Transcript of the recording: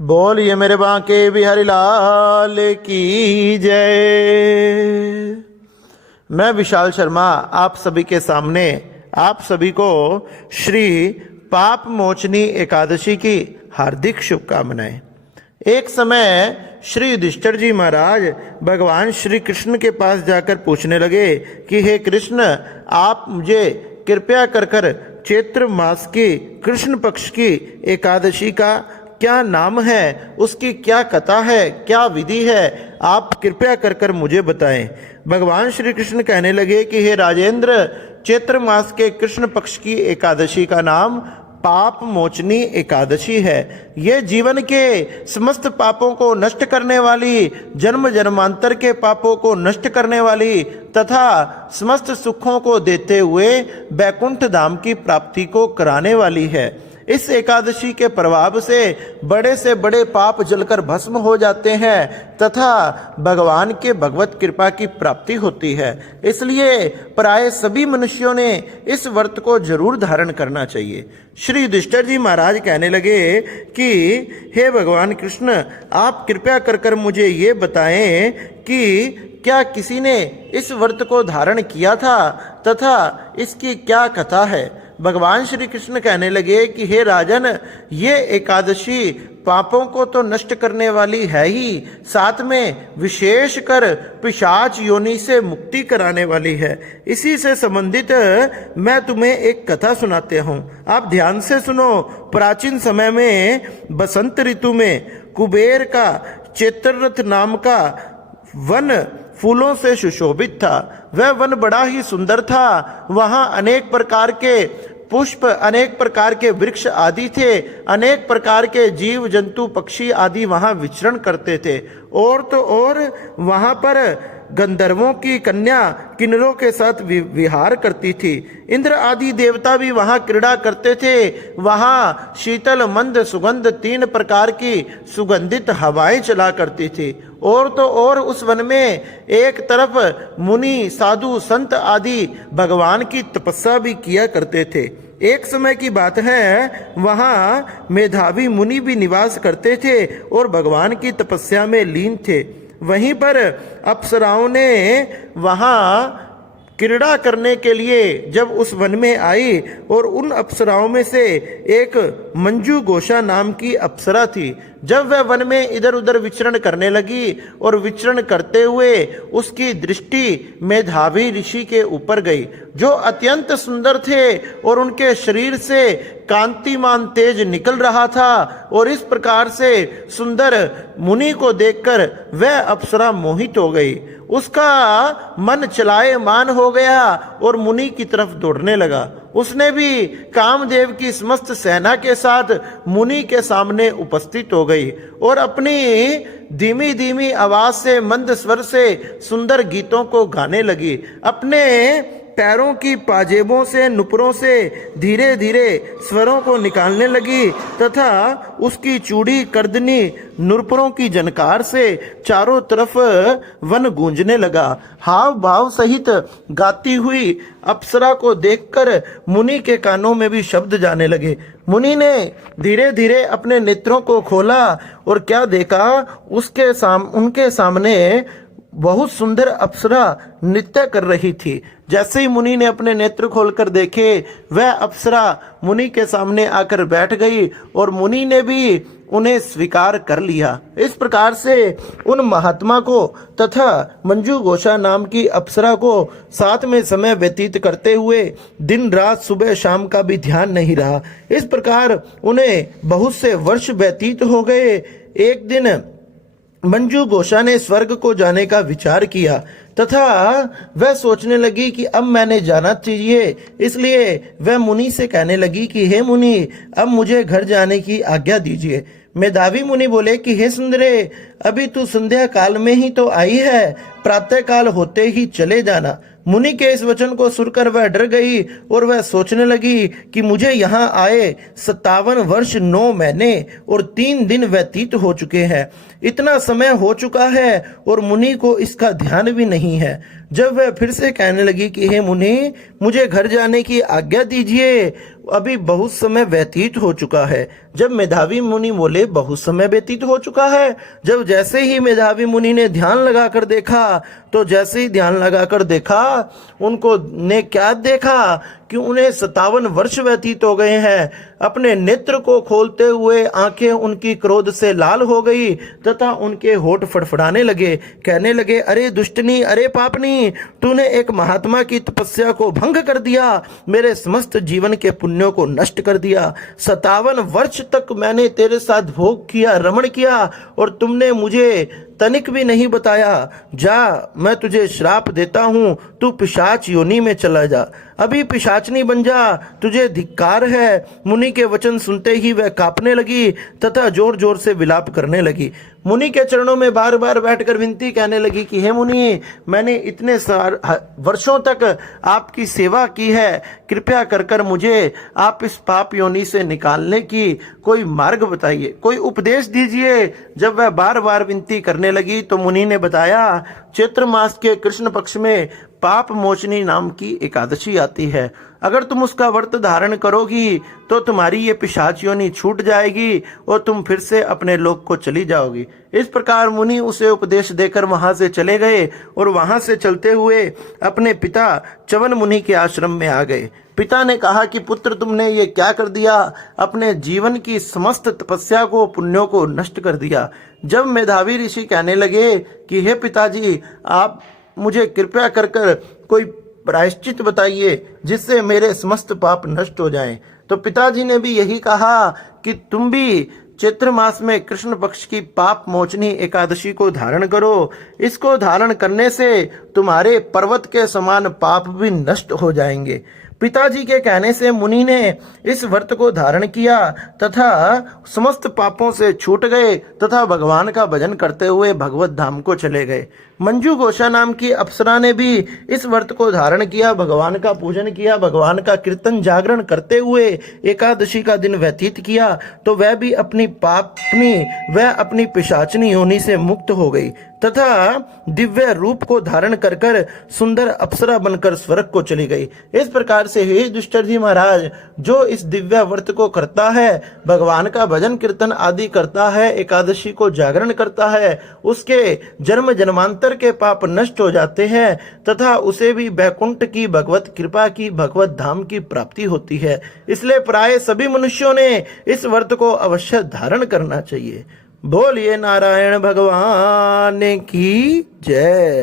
बोलिए मेरे बांके बिहारी लाल की जय। मैं विशाल शर्मा आप सभी के सामने आप सभी को श्री पाप मोचनी एकादशी की हार्दिक शुभकामनाएं। एक समय श्री युधिष्ठिर जी महाराज भगवान श्री कृष्ण के पास जाकर पूछने लगे कि हे कृष्ण, आप मुझे कृपया कर चैत्र मास की कृष्ण पक्ष की एकादशी का क्या नाम है, उसकी क्या कथा है, क्या विधि है, आप कृपया कर मुझे बताएं। भगवान श्री कृष्ण कहने लगे कि हे राजेंद्र, चैत्र मास के कृष्ण पक्ष की एकादशी का नाम पाप मोचनी एकादशी है। यह जीवन के समस्त पापों को नष्ट करने वाली, जन्म जन्मांतर के पापों को नष्ट करने वाली तथा समस्त सुखों को देते हुए बैकुंठ धाम की प्राप्ति को कराने वाली है। इस एकादशी के प्रभाव से बड़े पाप जलकर भस्म हो जाते हैं तथा भगवान के भगवत कृपा की प्राप्ति होती है। इसलिए प्राय सभी मनुष्यों ने इस व्रत को जरूर धारण करना चाहिए। श्री युधिष्ठिर जी महाराज कहने लगे कि हे भगवान कृष्ण, आप कृपया कर मुझे ये बताएं कि क्या किसी ने इस व्रत को धारण किया था तथा इसकी क्या कथा है। भगवान श्री कृष्ण कहने लगे कि हे राजन, ये एकादशी पापों को तो नष्ट करने वाली है ही, साथ में विशेष कर पिशाच योनि से मुक्ति कराने वाली है। इसी से संबंधित मैं तुम्हें एक कथा सुनाते हूँ, आप ध्यान से सुनो। प्राचीन समय में बसंत ऋतु में कुबेर का चैत्ररथ नाम का वन फूलों से सुशोभित था। वह वन बड़ा ही सुंदर था। वहां अनेक प्रकार के पुष्प, अनेक प्रकार के वृक्ष आदि थे। अनेक प्रकार के जीव जंतु पक्षी आदि वहां विचरण करते थे। और तो और वहां पर गंधर्वों की कन्या किन्नरों के साथ विहार करती थी। इंद्र आदि देवता भी वहां क्रीड़ा करते थे। वहां शीतल मंद सुगंध 3 प्रकार की सुगंधित हवाएं चला करती थी। और तो और उस वन में एक तरफ मुनि साधु संत आदि भगवान की तपस्या भी किया करते थे। एक समय की बात है, वहां मेधावी मुनि भी निवास करते थे और भगवान की तपस्या में लीन थे। वहीं पर अप्सराओं ने वहां क्रीड़ा करने के लिए जब उस वन में आई, और उन अप्सराओं में से एक मंजू घोषा नाम की अप्सरा थी। जब वह वन में इधर उधर विचरण करने लगी और विचरण करते हुए उसकी दृष्टि मेधावी ऋषि के ऊपर गई, जो अत्यंत सुंदर थे और उनके शरीर से कांतिमान तेज निकल रहा था। और इस प्रकार से सुंदर मुनि को देखकर वह अप्सरा मोहित हो गई। उसका मन चलायमान हो गया और मुनि की तरफ दौड़ने लगा। उसने भी कामदेव की समस्त सेना के साथ मुनि के सामने उपस्थित हो गई और अपनी धीमी धीमी आवाज से, मंद स्वर से सुंदर गीतों को गाने लगी। अपने पैरों की पाजेबों से, नुपुरों से धीरे धीरे स्वरों को निकालने लगी तथा उसकी चूड़ी कर्दनी नुपुरों की जनकार से चारों तरफ वन गूंजने लगा। हाव भाव सहित गाती हुई अप्सरा को देखकर मुनि के कानों में भी शब्द जाने लगे। मुनि ने धीरे धीरे अपने नेत्रों को खोला और क्या देखा, उनके सामने बहुत सुंदर अप्सरा नृत्य कर रही थी। जैसे ही मुनि ने अपने नेत्र खोलकर देखे, वह अप्सरा मुनि के सामने आकर बैठ गई और मुनि ने भी उन्हें स्वीकार कर लिया। इस प्रकार से उन महात्मा को तथा मंजू घोषा नाम की अप्सरा को साथ में समय व्यतीत करते हुए दिन रात सुबह शाम का भी ध्यान नहीं रहा। इस प्रकार उन्हें बहुत से वर्ष व्यतीत हो गए। एक दिन मंजू घोषा ने स्वर्ग को जाने का विचार किया तथा वह सोचने लगी कि अब मैंने जाना चाहिए। इसलिए वह मुनि से कहने लगी कि हे मुनि, अब मुझे घर जाने की आज्ञा दीजिए। मेधावी मुनि बोले कि हे सुंदरे, अभी तू संध्या काल में ही तो आई है, प्रातः काल होते ही चले जाना। मुनि के इस वचन को सुनकर वह डर गई और वह सोचने लगी कि मुझे यहाँ आए 57 वर्ष 9 महीने और 3 दिन व्यतीत हो चुके हैं। इतना समय हो चुका है और मुनि को इसका ध्यान भी नहीं है। जब वह फिर से कहने लगी कि हे मुनि, मुझे घर जाने की आज्ञा दीजिए, अभी बहुत समय व्यतीत हो चुका है। जब मेधावी मुनि बोले बहुत समय व्यतीत हो चुका है, जब जैसे ही मेधावी मुनि ने ध्यान लगाकर देखा, तो जैसे ही ध्यान लगाकर देखा, उनको ने क्या देखा कि उन्हें 57 वर्ष व्यतीत हो गए हैं। अपने नेत्र को खोलते हुए आंखें उनकी क्रोध से लाल हो गई तथा उनके होठ फड़फड़ाने लगे। कहने लगे, अरे दुष्टनी, अरे पापनी, तूने एक महात्मा की तपस्या को भंग कर दिया, मेरे समस्त जीवन के पुण्यों को नष्ट कर दिया। 57 वर्ष तक मैंने तेरे साथ भोग किया, रमण किया, और तुमने मुझे तनिक भी नहीं बताया। जा, मैं तुझे श्राप देता हूं, तू पिशाच योनि में चला जा, अभी पिशाचनी बन जा, तुझे धिक्कार है। मुनि के वचन सुनते ही वह कांपने लगी तथा जोर जोर से विलाप करने लगी। मुनि के चरणों में बार बार बैठकर विनती कहने लगी कि हे मुनि, मैंने इतने वर्षों तक आपकी सेवा की है, कृपया कर कर मुझे आप इस पाप योनि से निकालने की कोई मार्ग बताइए, कोई उपदेश दीजिए। जब वह बार बार विनती करने लगी तो मुनि ने बताया, चैत्र मास के कृष्ण पक्ष में पाप मोचनी नाम की एकादशी आती है, अगर तुम उसका व्रत धारण करोगी तो तुम्हारी ये पिशाच योनि छूट जाएगी और तुम फिर से अपने लोक को चली जाओगी। इस प्रकार मुनि उसे उपदेश देकर वहां से चले गए और वहां से चलते हुए अपने पिता च्यवन मुनि के आश्रम में आ गए। पिता ने कहा कि पुत्र, तुमने ये क्या कर दिया, अपने जीवन की समस्त तपस्या को, पुण्यों को नष्ट कर दिया। जब मेधावी ऋषि कहने लगे कि हे पिताजी, आप मुझे कृपया कर कर कोई प्रायश्चित बताइए जिससे मेरे समस्त पाप नष्ट हो जाएं, तो पिताजी ने भी यही कहा कि तुम भी चैत्र मास में कृष्ण पक्ष की पाप मोचनी एकादशी को धारण करो। इसको धारण करने से तुम्हारे पर्वत के समान पाप भी नष्ट हो जाएंगे। पिताजी के कहने से मुनि ने इस व्रत को धारण किया तथा समस्त पापों से छूट गए तथा भगवान का भजन करते हुए भगवत धाम को चले गए। मंजू घोषा नाम की अप्सरा ने भी इस व्रत को धारण किया, भगवान का पूजन किया, भगवान का कीर्तन जागरण करते हुए एकादशी का दिन व्यतीत किया, तो वह भी अपनी पिशाचनी योनि से मुक्त हो गई तथा दिव्य रूप को धारण कर कर सुंदर अप्सरा बनकर स्वर्ग को चली गई। इस प्रकार से हे युधिष्ठिर जी महाराज, जो इस दिव्य व्रत को करता है, भगवान का भजन कीर्तन आदि करता है, एकादशी को जागरण करता है, उसके जन्म जन्मांतर के पाप नष्ट हो जाते हैं तथा उसे भी वैकुंठ की भगवत कृपा की, भगवत धाम की प्राप्ति होती है। इसलिए प्राय सभी मनुष्यों ने इस व्रत को अवश्य धारण करना चाहिए। बोलिए नारायण भगवान की जय।